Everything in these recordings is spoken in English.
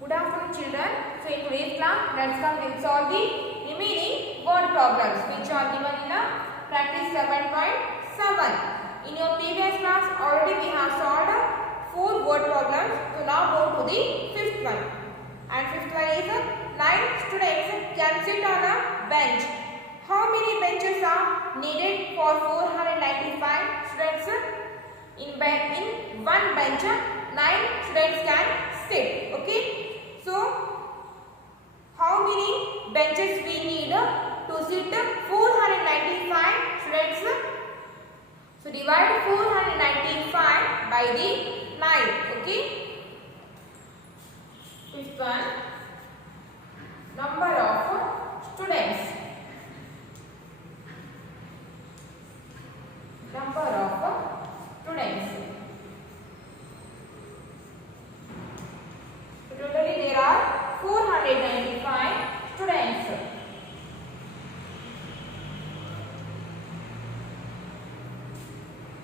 Good afternoon children. So in today's class, let's come and solve the remaining word problems which are given in the practice 7.7. In your previous class already we have solved 4 word problems. So now go to the 5th one. And 5th one is 9 students can sit on a bench. How many benches are needed for 495 students? In one bench 9 students can sit. Okay. So, how many benches we need to sit 495 students? So, divide 495 by the 9. Okay. Fifth one, number of students. Number of students. Totally there are 495 students.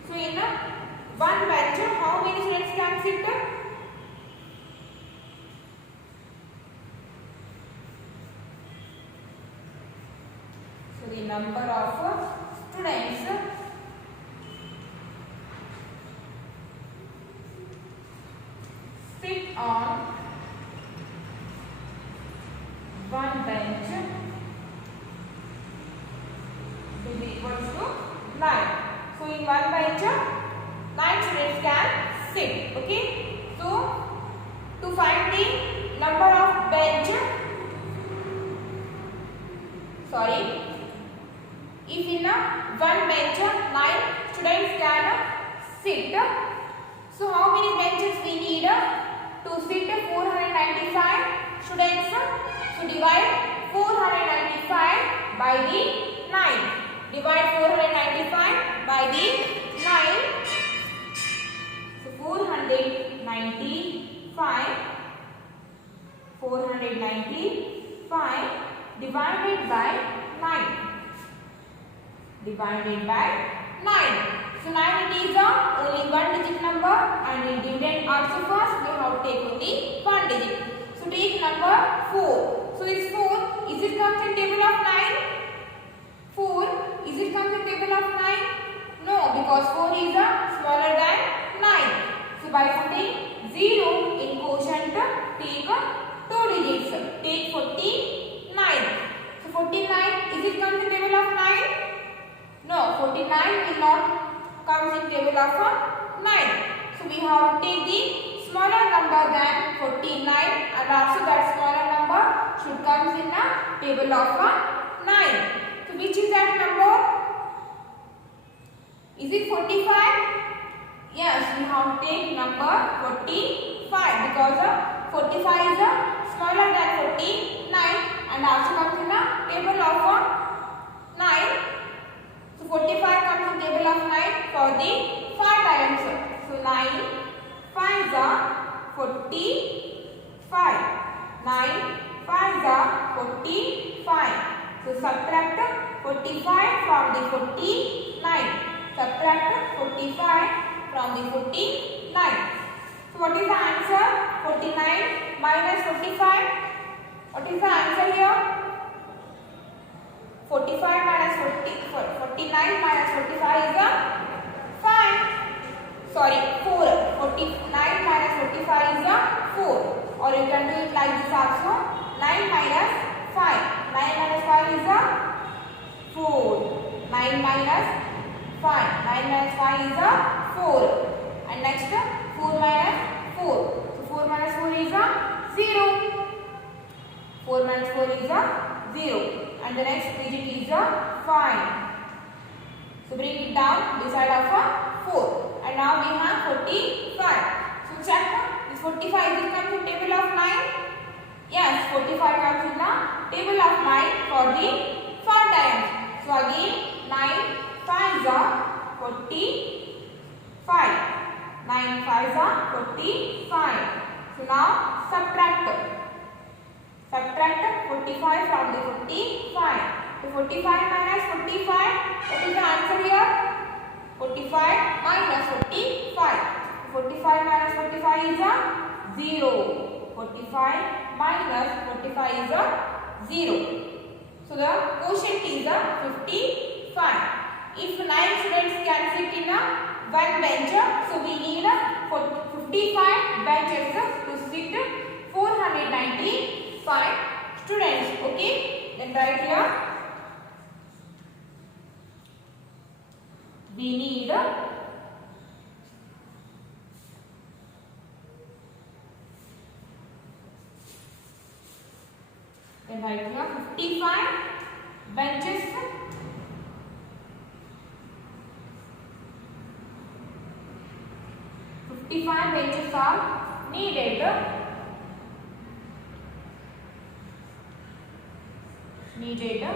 So in one bench, how many students can sit? So the number of students sit on one bench will be equals to 9. So in one bench 9 students can sit. Okay. So to find the number of bench, if in one bench 9 students can sit, so how many benches we need to sit 495 students? So divide 495 by the 9. Divide 495 by the 9. So 495 divided by 9. Divided by 9. So 9 it is only one digit number, and in dividend also first we have to take only one digit. So take number 4. So this 4, is it comes in table of 9? 4, is it comes in table of 9? No, because 4 is smaller than 9. So by putting 0 in quotient, take 2 digits. Take 49. So 49, is it comes in table of 9? No, 49 will not comes in table of 9. So we have to take the smaller number than 49, and also that smaller number should comes in the table of 9. So which is that number? Is it 45? Yes, we have to take number 45 because 45 is smaller than 49 and also comes in the table of 9. So 45 comes in table of 9 for the 5 times. So 9 5s are 45. 9 5s are 45. So subtract 45 from the 49. Subtract 45 from the 49. So what is the answer? 49 minus 45. What is the answer here? 45 minus 49 minus 45 is 5. Sorry, 4. 49 minus 45 is 4. Or you can do it like this also. 9 minus 5. 9 minus 5 is 4. 9 minus 5. 9 minus 5 is 4. And next 4 minus 4. So 4 minus 4 is 0. 4 minus 4 is 0. And the next digit is 5. So bring it down this side of 4. And now we have 45. So check, this 45 will come in table of 9. Yes, 45 comes in the table of 9 for the 5 times. So again 9 5s are 45. 9 5s are 45. So now subtract. Subtract 45 from the 45. So 45 minus 45. What is the answer here? 45 minus 45. 45 minus 45 is a 0. 45 minus 45 is a 0. So the quotient is a 55. If 9 students can sit in a one bench, so we need 55 benches to sit 495 students. Okay, then write here we need then write here 55 benches. 55 benches are needed. Needed to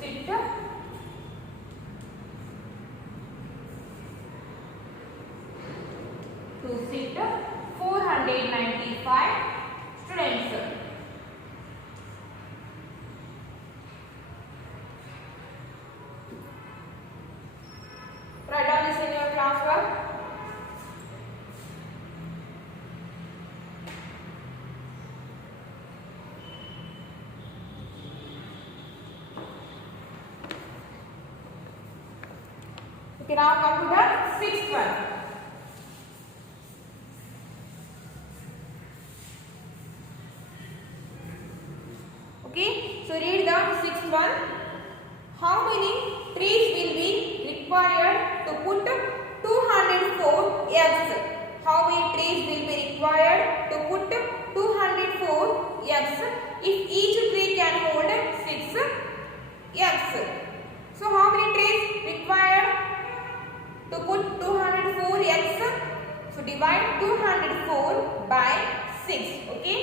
sit 495 students. Write down this in your classwork. Okay, now come to the sixth one. Okay, so read the sixth one. How many trees will be required to put 204 eggs? How many trees will be required to put 204 eggs if each tree can hold 6 eggs? So how many trees required to put 204 eggs? So divide 204 by 6. Okay.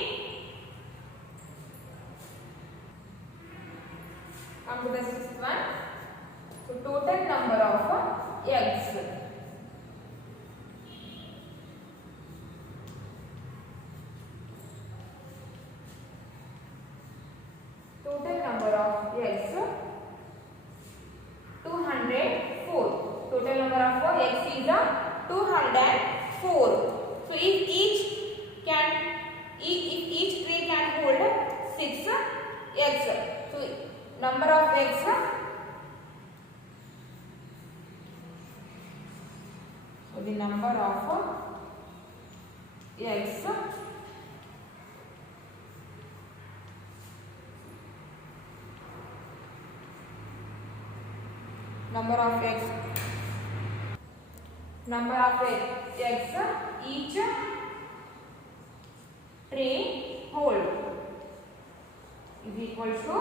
Come to the sixth one. So total number of eggs. Total number of eggs 204. Total number of eggs is 204. So if each tree can hold 6 eggs. So number of eggs so the number of eggs eggs each tray hold is equals to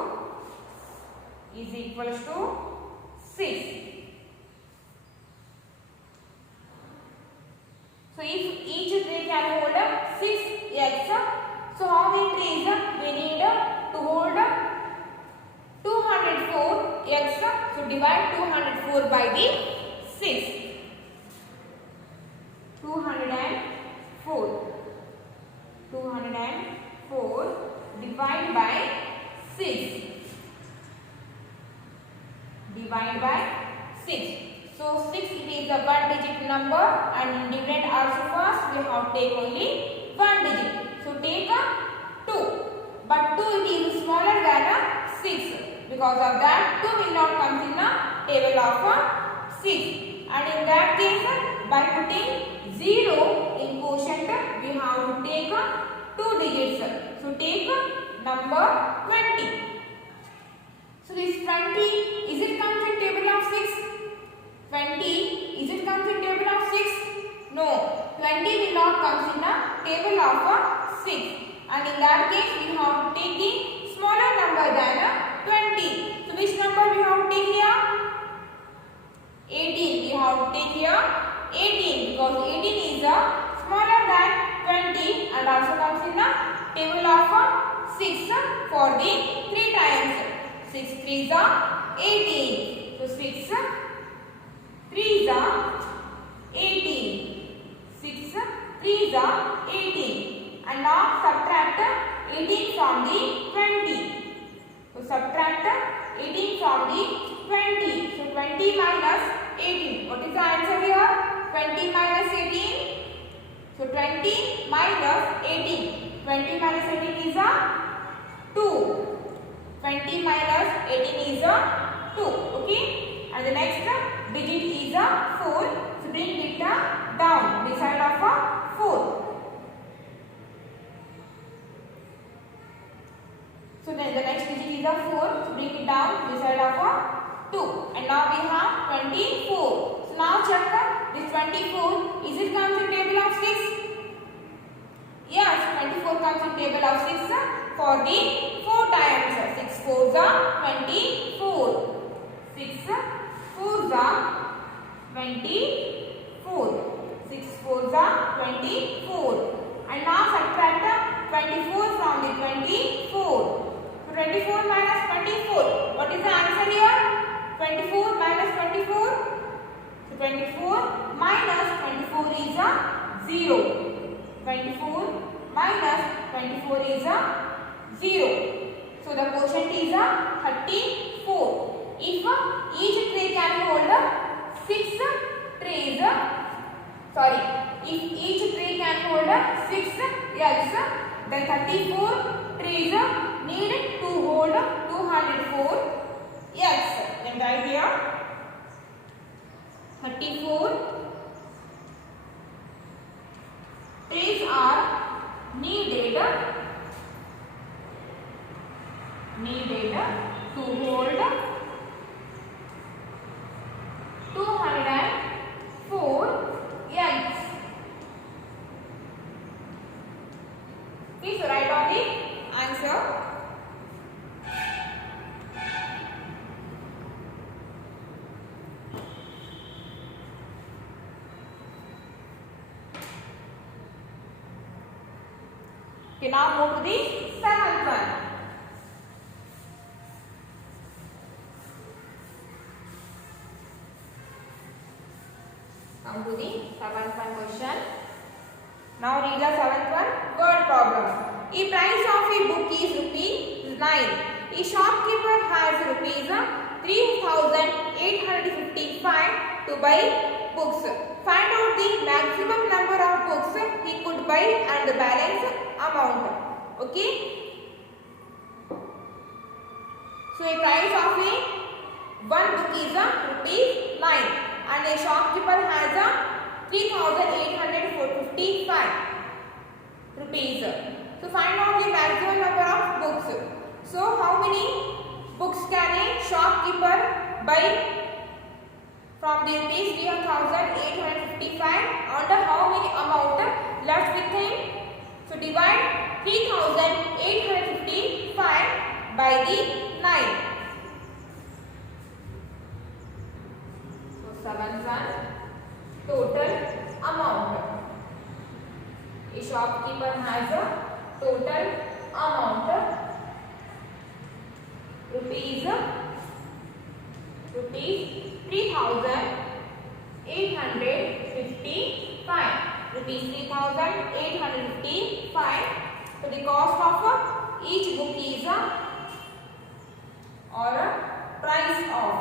6. So if each tray can hold 6 eggs, so how many trays we need to hold 204 eggs? So divide 204 by the 6. 204 divide by 6. Divide by 6. So 6 it is a one digit number and in dividend also first we have to take only one digit. So take 2. But 2 it is smaller than 6. Because of that 2 will not come in the table of 6. And in that case by putting 0 in quotient we have to take 2 digits. So take number 20. So this 20 is it comes in table of 6? 20 is it comes in table of 6? No, 20 will not come in the table of 6. And in that case we have to take the smaller number than 20. So which number we have to take here? 18. We have to take here 18 because 18 is smaller than 20 and also comes in the table of 6 for the 3 times. 6 3s are 18. So 6 3s are 18. 6 3s are 18. And now subtract 18 from the 20. So subtract 18 from the 20. So 20 minus 18. What is the answer here? 20 minus 18. So 20 minus 18. 20 minus 18 is a 2. 20 minus 18 is a 2. Okay. And the next digit is a 4. So bring it down this side of a 4. So then the next digit is a 4. So bring it down this side of a 2. And now we have 24. So now check this 24. Is it comes in table of 6? Yes, 24 comes in table of 6 for the 4 times. 6 4s are 24. 6 4s are 24. 6 4s are 24. And now subtract 24 from the 24. So 24 minus 24. What is the answer here? 24 minus 24. So 24 minus 24 is a 0. 24 minus 24 is a 0. So the quotient is a 34. If each tray can hold 6 trays, if each tray can hold 6 eggs, then 34 trays need to hold 204 eggs. Then write here 34 trays are needed to hold 204 eggs. Please write down the answer. Okay, now move to the 7th one. Come to the 7th one question. Now read the 7th one. Word problem. A price of a book is rupees 9. A shopkeeper has rupees 3,855 to buy books. Find out the maximum number of books he could buy and the balance amount. Okay. So a price of one book is rupees 9 and a shopkeeper has 3,855 rupees. So find out the maximum number of books. So how many books can a shopkeeper buy from the rupees 3,855 and how many amount left with him? So divide 3,855 by the 9. So 7 1 total amount. A shopkeeper has a total amount rupees 3,855. Rupees 3,855. So the cost of each book is or price of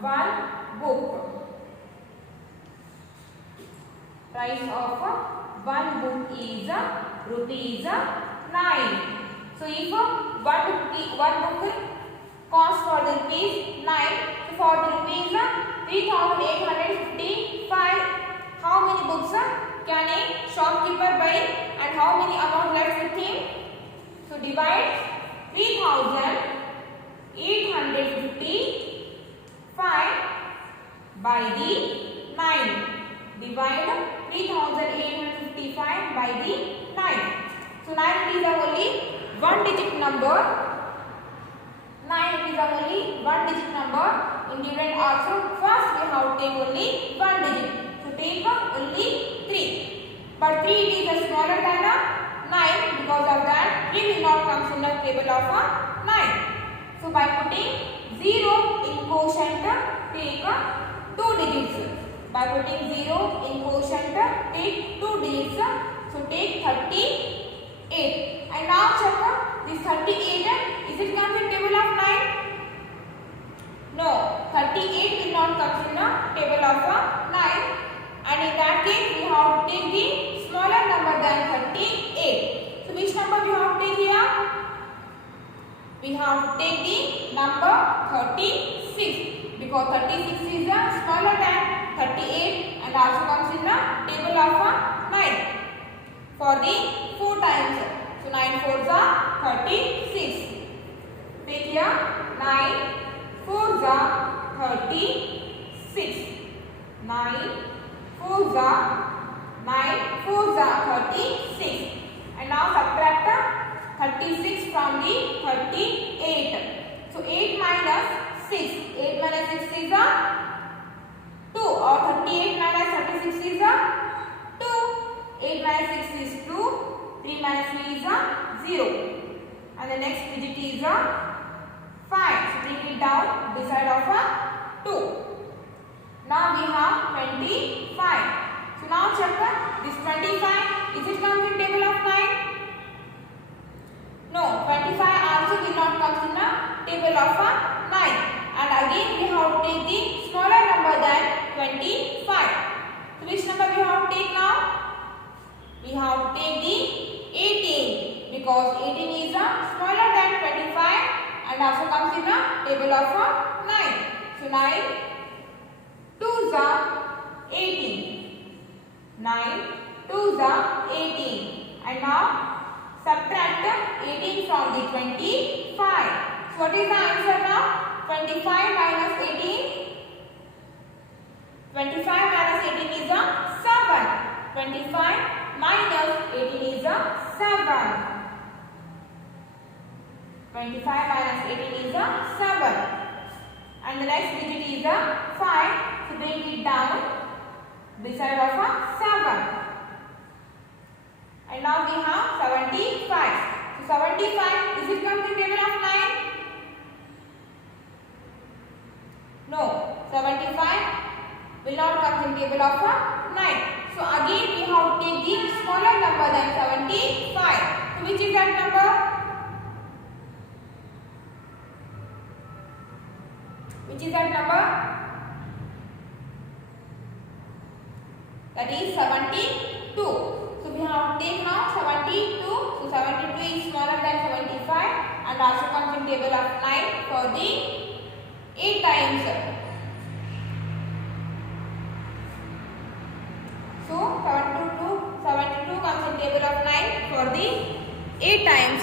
one book. Price of one book is rupees 9. So if one book cost for the rupees 9, so for the rupees 3,855, how many books can a shopkeeper buy and how many amount left with him? So divide 3,855 by the 9. Divide 3,855 by the 9. So 9 is only one digit number. 9 is only one digit number. In dividend also, first we have to take only one digit. So take only 3. But 3 is smaller than 9. Because of that, 3 will not come in the table of 9. So by putting 0 in quotient, take 2 digits. By putting 0 in quotient, take 2 digits. So take 38. And now check this 38 in that case we have to take the smaller number than 38. So which number we have to take here? We have to take the number 36 because 36 is smaller than 38 and also comes in the table of 9 for the 4 times. So 9 fours are 36. Take here 9 fours are 36. 9 fours are 36. And now subtract 36 from the 38. So 8 minus 6. 8 minus 6 is 2 or 38 minus 36 is 2. 8 minus 6 is 2. 3 minus 3 is 0. And the next digit is 5. So bring it down this side of 2. Now we have 25. So now check this 25. Is it comes in table of 9? No, 25 also will not come in the table of 9. And again we have to take the smaller number than 25. So which number we have to take now? We have to take the 18 because 18 is smaller than 25 and also comes in the table of 9. So 9 2s are 18. 9 2s are 18. And now subtract 18 from the 25. So what is the answer now? 25 minus 18. 25 minus 18 is 7. 25 minus 18 is 7. 25 minus 18 is 7. And the next digit is 5. So bring it down beside of 7. And now we have 75. So 75, is it come to table of 9? No, 75 will not come in table of 9. So again we have to take the smaller number than 75. So which is that number? Which is that number? That is 72. So we have to take now 72. So 72 is smaller than 75 and also comes in table of 9 for the 8 times. So 72 comes in table of 9 for the 8 times.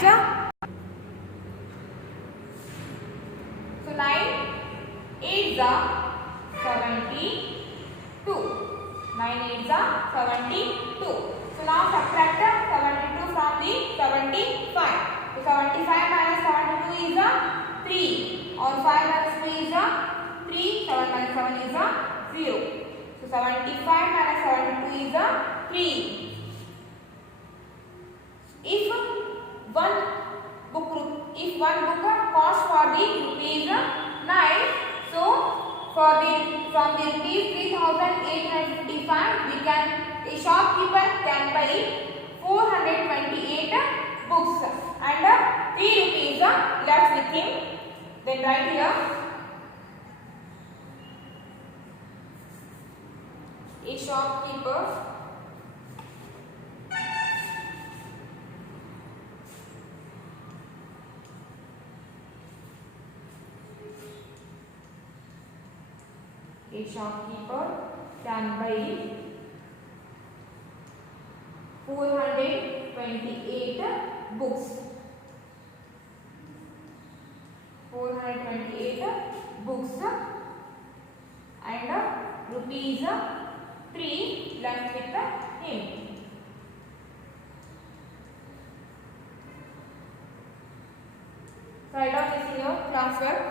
So 9 8s are 72. 9 8s are 72. So now subtract 72 from the 75. So 75 minus 72 is 3. Or 5 minus 3 is 3. 7 minus 7 is 0. So 75 minus 72 is 3. If one book costs for the rupees 9, so from the rupees 3,855 a shopkeeper can buy 428 books and 3 rupees left with him. Then write here a shopkeeper can buy 428 books. 428 books and rupees 3 left with him. Write down this in your classwork.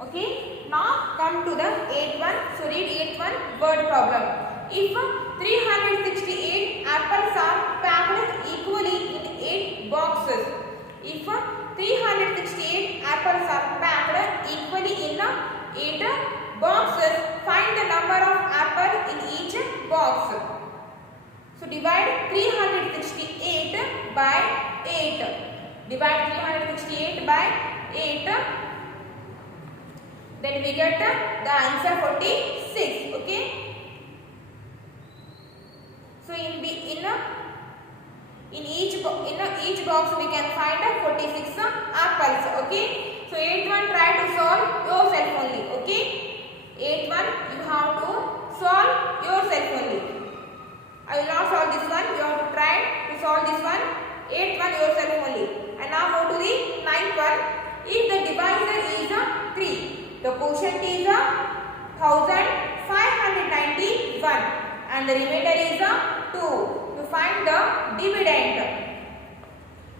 Okay, now come to the 8th one. So read 8th one word problem. If 368 apples are packed equally in 8 boxes. If 368 apples are packed equally in 8 boxes, find the number of apples in each box. So divide 368 by 8. Divide 368 by 8. then we get the answer 46. Okay. So in each box we can find 46 apples. Okay. So 8th one, try to solve yourself only. Okay. 8th one, you have to solve yourself only. I will not solve this one. You have to try to solve this one. 8th one yourself only. And now go to the 9th one. If the divisor is 3, the quotient is 1591 and the remainder is 2. To find the dividend.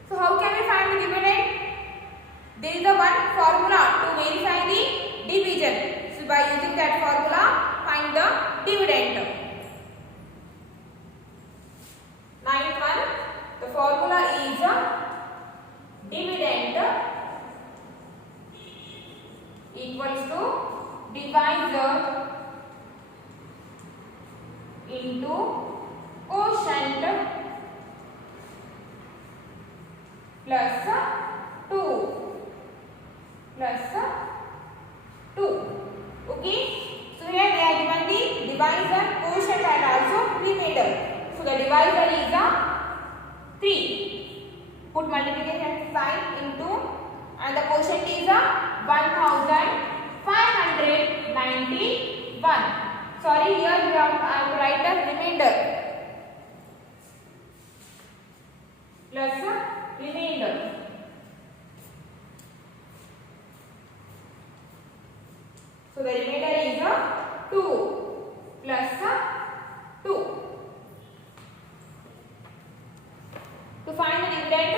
So how can we find the dividend? There is a one formula to verify the division. So by using that formula, find the dividend. 9th one, the formula is dividend equals to divisor into quotient plus 2 plus 2. Okay. So here they are given the divisor, quotient and also remainder. So the divisor is 3. Put multiplication sign into and the quotient is 1591. Sorry, here we have to write the remainder plus remainder. So the remainder is 2 plus 2. To find the dividend,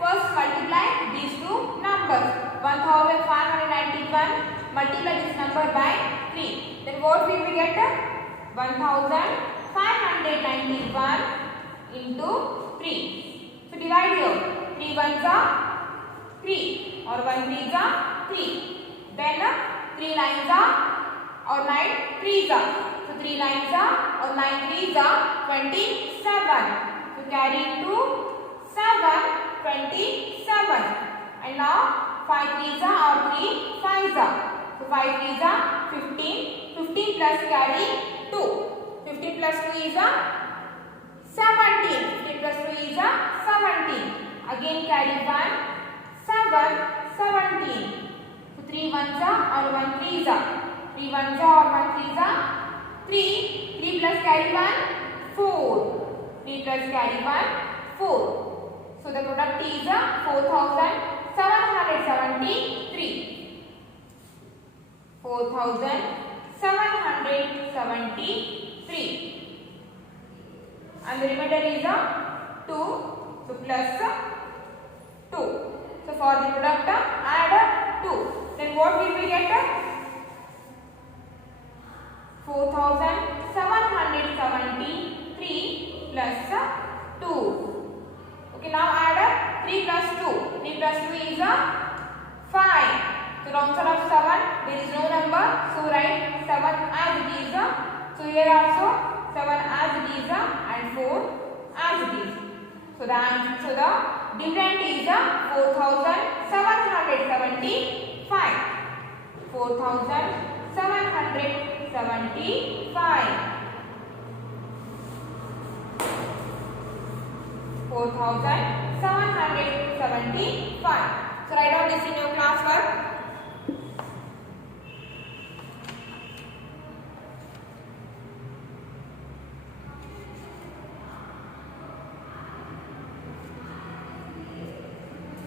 first multiply these two numbers. 1591, multiply this number by 3. Then what will we get? 1591 into 3. So divide here. 3 ones are 3 or 1 threes are 3. Then 3 nines are or 9 threes are. So 3 nines are or 9 threes are 27. So carry into 7, 27. And now 5 threes are or 3 fives are. So 5 threes are 15. 15 plus carry 2. 15 plus 2 is 17. 15 plus 2 is 17. Again carry 1. 7, 17. So 3 ones are or 1 threes are. 3 ones are or 1 threes are 3. 3 plus carry 1, 4. 3 plus carry 1, 4. So the product is 4773. 4773. And the remainder is 2. So plus 2. So for the product add 2. Then what will we get? 4773 plus 2. Okay, now add 3 plus 2. 3 plus 2 is 5. So round sum of 7, there is no number. So write 7 as it is. So here also 7 as it is and 4 as it is. So the dividend is 4775. 4775. 4775. So write down this in your classwork.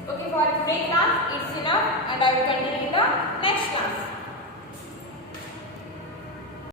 Okay, for today's class it's enough and I will continue in the next class.